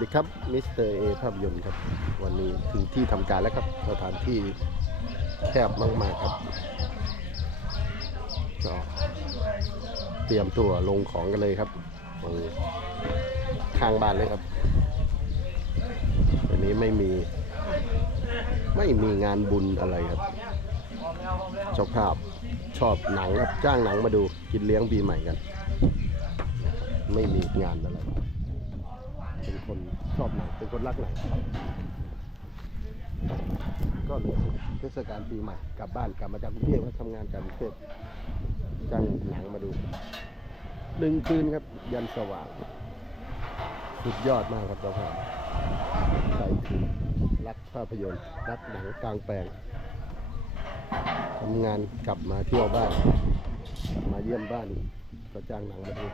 ดีครับมิสเตอร์เอภาพยนตร์ครับ วันนี้ถึงที่ทำการแล้วครับสถานที่แคบมาก ๆ ครับก็เตรียมตัวลงของกันเลยครับตรงข้างบ้านเลยครับ วันนี้ไม่มีไม่มีงานบุญอะไรครับเจ้าภาพชอบหนังครับจ้างหนังมาดูกินเลี้ยงปีใหม่กัน ไม่มีงานอะไร เป็นคนชอบหนเป็นคนรักหนก็เลยเทศกาลปีใหม่กลับบ้านกลับมาจากกรุงเทพก็ทำงานจากกรุงเทพจ้างหนังมาดูหนึ่งคืนครับ ยันสว่าง สุดยอดมากครับเจ้าภาพใจถึงรักภาพยนตร์รักหนังกลางแปลงทำงานกลับมาเที่ยวบ้านกลับมาเยี่ยมบ้านก็จ้างหนังมาดู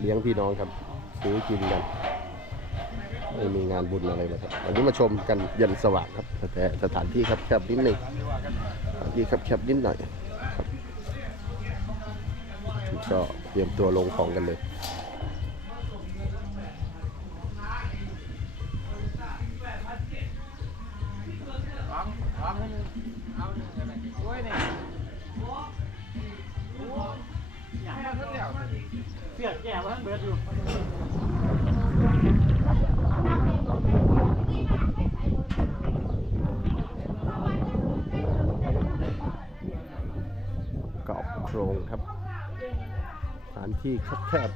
เลี้ยงพี่น้องครับ ซื้อกินกันไม่มีงานบุญอะไรเลยครับวันนี้มาชมกันเย็นสว่างครับแต่สถานที่ครับแคบนิดหนึ่งสถานที่ครับแคบนิดหน่อยครับก็เตรียมตัวลงของกันเลย ที่แคบ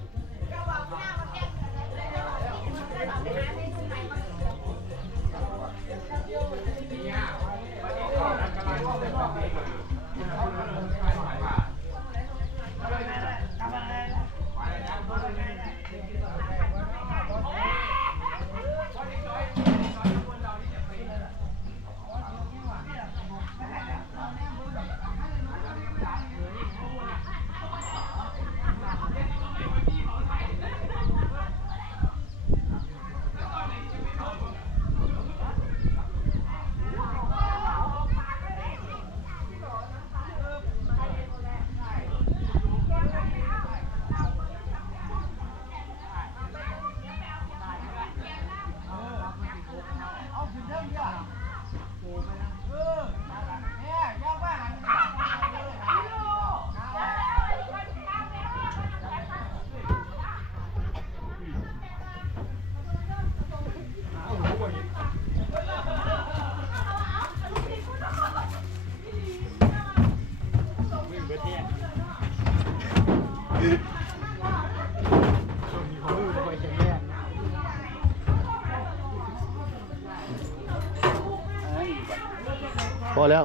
พอแล้ว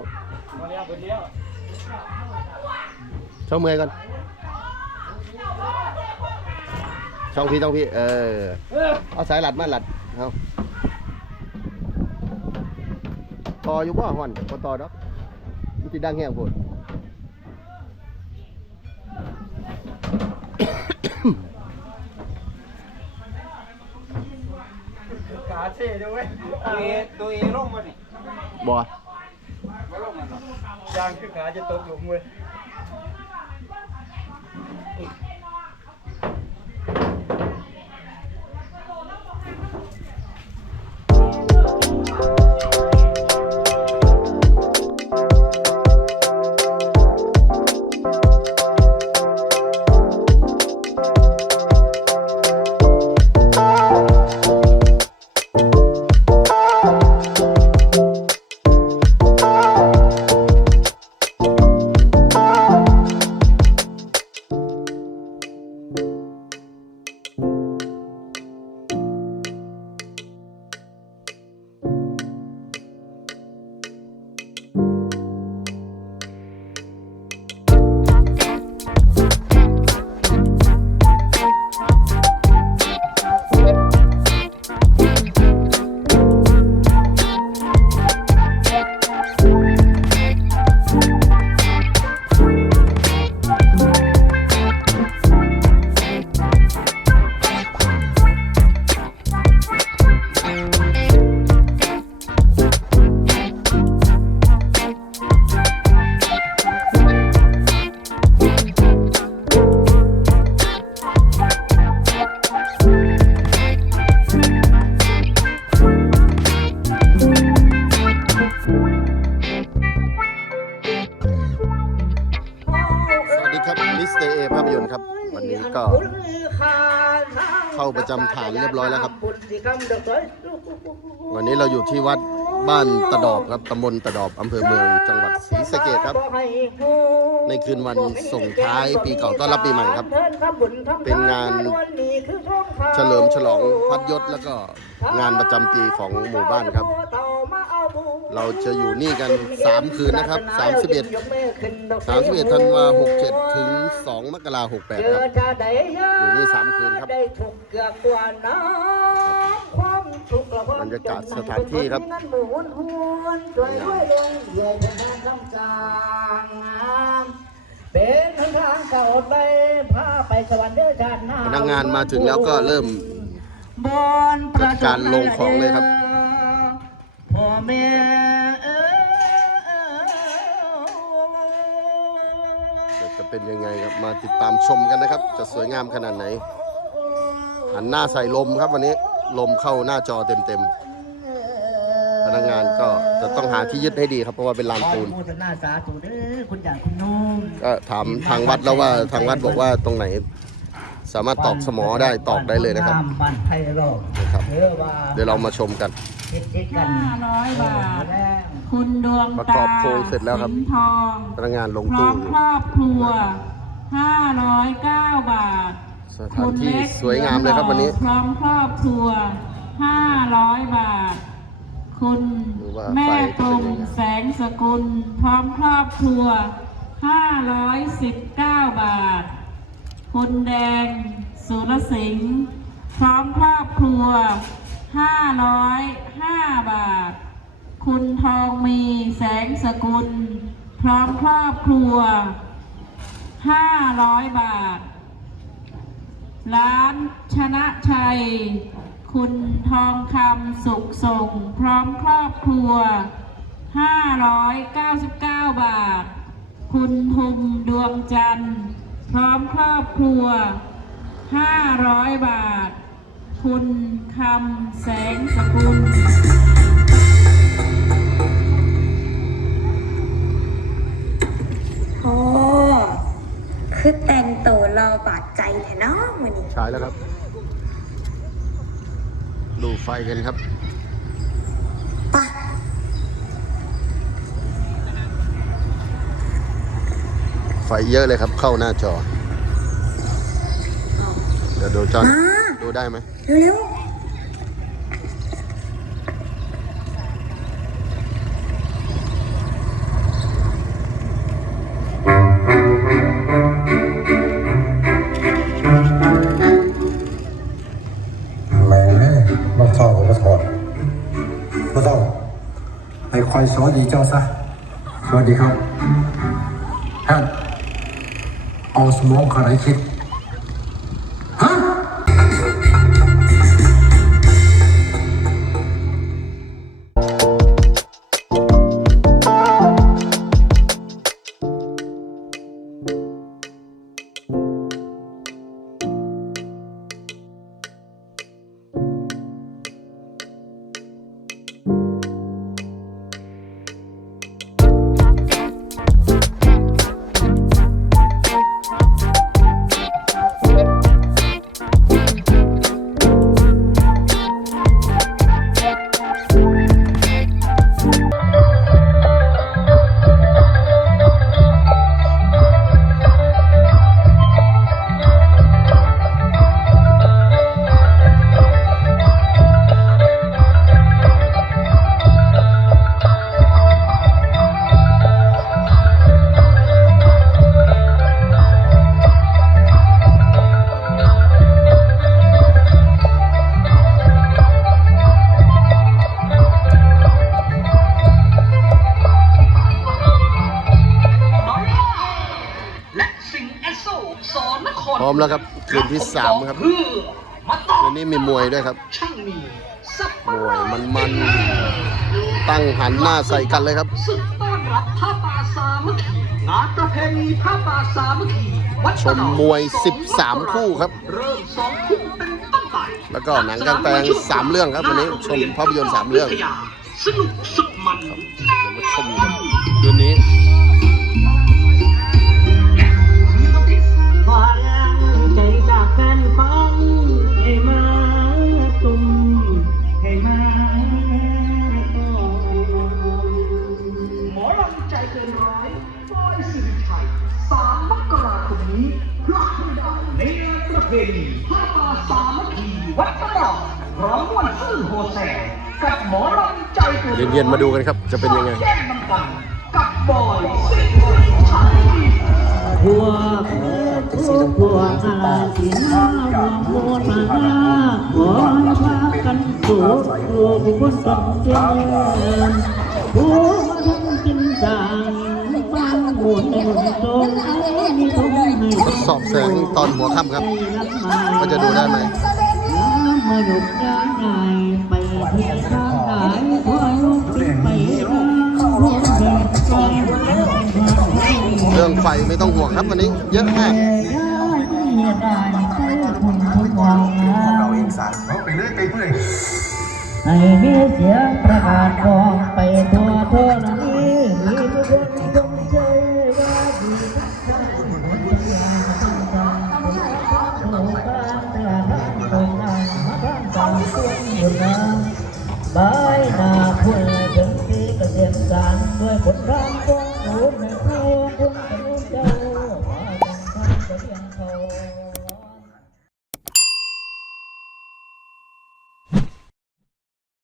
มาเลี้ยวเบิดเลี้ยวช่องมือก่อนช่องพี่ช่องพี่ เออ เอาสายหลัดมาหลัดเอาต่ออยู่บ่ฮอนบ่ต่อดอกมันสิดังแห้งโพดขาเช่ด้วยตัวเอตัวเอลงมานี่บ่ มาลงมันเนาะ ยางขึ้นขาจะตกหลุมเว้ย วันนี้เราอยู่ที่วัดบ้านตะดอบครับตำบลตะดอบอำเภอเมืองจังหวัดศรีสะเกษครับ ในคืนวันส่งท้ายปีเก่าต้อนรับปีใหม่ครับ เป็นงานเฉลิมฉลองพัดยศแล้วก็งานประจำปีของหมู่บ้านครับ เราจะอยู่นี่กัน 3 คืนนะครับ 31 31ธันวา67 ถึง 2 มกราคม68 ครับ อยู่นี่สามคืนครับ รรยากาศสถานที่ครับเป็นทางเก่าไปพาไปสวรรค์เด้อชาติหน้าพนักงานมาถึงแล้วก็เริ่มบอนประจัดการลงของเลยครับพ่อแม่เอ้ยเดี๋ยวจะเป็นยังไงครับมาติดตามชมกันนะครับ จะสวยงามขนาดไหนหันหน้าใส่ลมครับวันนี้ ลมเข้าหน้าจอเต็มๆพนักงานก็จะต้องหาที่ยึดให้ดีครับเพราะว่าเป็นลานปูนโมทนาสาธุเด้อคุณอย่างคุณนุ่มก็ถามทางวัดแล้วว่าทางวัดบอกว่าตรงไหน สามารถตอกสมอได้ตอกได้เลยนะครับบ้านไทยโลกนะครับเด้อว่าเดี๋ยวเรามาชมกันเฮ็ดๆกันห้าร้อยบาทแล้วคุณดวงประตากอบโครงเสร็จแล้วครับสินทองพนักงานลงพร้อตู้มอยู่ครอบครัวห้าร้อยเก้าบาท สถานที่สวยงามเลยครับวันนี้พร้อมครอบครัวห้าร้อยบาท คุณแม่ตรงแสงสกุล พร้อมครอบครัวห้าร้อยสิบเก้าบาท คุณแดงสุรสิงห์พร้อมครอบครัวห้าร้อยห้าบาท คุณทองมีแสงสกุล พร้อมครอบครัวห้าร้อยบาท ร้านชนะชัย คุณทองคำสุขส่ง พร้อมครอบครัว 599 บาท คุณทุมดวงจันทร์ พร้อมครอบครัว 500 บาท คุณคำแสงสกุลโอ้คือแต่งตัว รอบาดใจแท้เนาะมื้อนี้ใช้แล้วครับ ดูไฟกันครับปะไฟเยอะเลยครับเข้าหน้าจอ เดี๋ยวดูจอนมาดูได้ไหมเร็วแสวัสดีเจ้าซะ สวัสดีครับท่านเอาสมองขนาดคิด รพร้อมแล้วครับคืนที่สามครับเพื่อมาต่อคืนนี้มีมวยด้วยครับช่างมีสับมวยมันมันๆตั้งหันหน้าใส่กันเลยครับซึ่งต้อนรับผ้าป่าสามัคคีงานประเพณีผ้าป่าสามัคคีวัดชมมวย 13 คู่ครับ เริ่มสองคู่เป็นต้นไปแล้วก็หนังกลางแปลงสามเรื่องครับวันนี้ชมภาพยนตร์สามเรื่องสนุกสุดมันเดี๋ยวมาชมกันคืนนี้ เย็นๆมาดูกันครับ จะเป็นยังไงแย่งน้ำกันกับบอยสิริชัยพวกเอ๋ยพวกพวกอะไรที่น่ารวมโมมาหน้าขอให้พากันสู่ตัวบุคคลต้องเจริญผู้มาทำกินจางบ้านหมุนในหมุนตรงไอ้นี่ทงให้ทดสอบแสงตอนหัวค่ำครับว่าจะดูได้ไหมน้ำมาหยุดยางใหญ่ไปที่ ไม่ต้องห่วงครับวันนี้เยอะมากเราเองสารเขาไปเรื่อยไปเพื่อยให้มีเสียงประกาศกองไปทั่วทั่วนี้